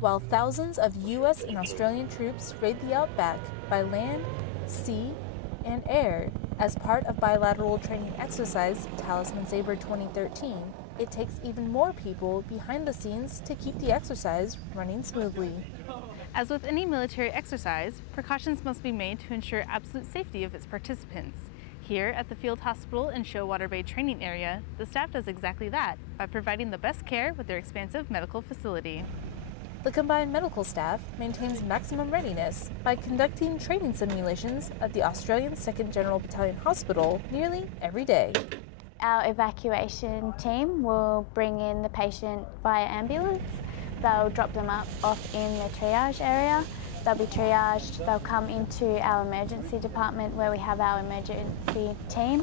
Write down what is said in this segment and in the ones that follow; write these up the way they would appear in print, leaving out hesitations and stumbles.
while thousands of U.S. and Australian troops raid the outback by land, sea, and air as part of bilateral training exercise Talisman Sabre 2013. It takes even more people behind the scenes to keep the exercise running smoothly. As with any military exercise, precautions must be made to ensure absolute safety of its participants. Here at the Field Hospital and Shoalwater Bay Training Area, the staff does exactly that by providing the best care with their expansive medical facility. The combined medical staff maintains maximum readiness by conducting training simulations at the Australian 2nd General Battalion Hospital nearly every day. Our evacuation team will bring in the patient via ambulance. They'll drop them off in the triage area. They'll be triaged, they'll come into our emergency department where we have our emergency team.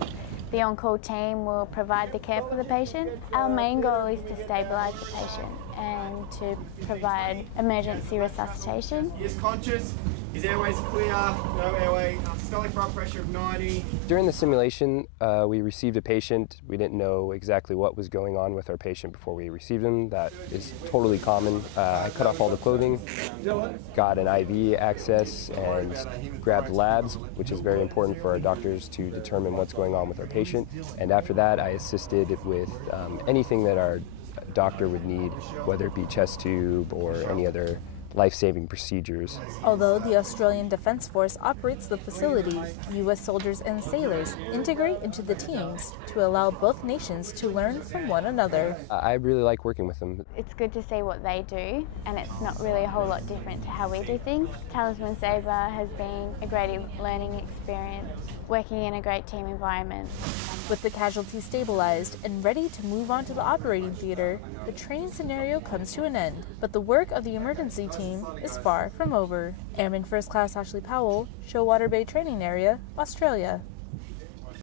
The on-call team will provide the care for the patient. Our main goal is to stabilise the patient and to provide emergency resuscitation. He is conscious, his airway's clear, no airway, systolic blood pressure of 90. During the simulation, we received a patient. We didn't know exactly what was going on with our patient before we received him. That is totally common. I cut off all the clothing, got an IV access, and grabbed labs, which is very important for our doctors to determine what's going on with our patient. And after that, I assisted with anything that our doctor would need, whether it be chest tube or any other life-saving procedures. Although the Australian Defence Force operates the facility, U.S. soldiers and sailors integrate into the teams to allow both nations to learn from one another. I really like working with them. It's good to see what they do, and it's not really a whole lot different to how we do things. Talisman Sabre has been a great learning experience, working in a great team environment. With the casualty stabilized and ready to move on to the operating theater, the training scenario comes to an end, but the work of the emergency team is far from over. Airman First Class Ashley Powell, Shoalwater Bay Training Area, Australia.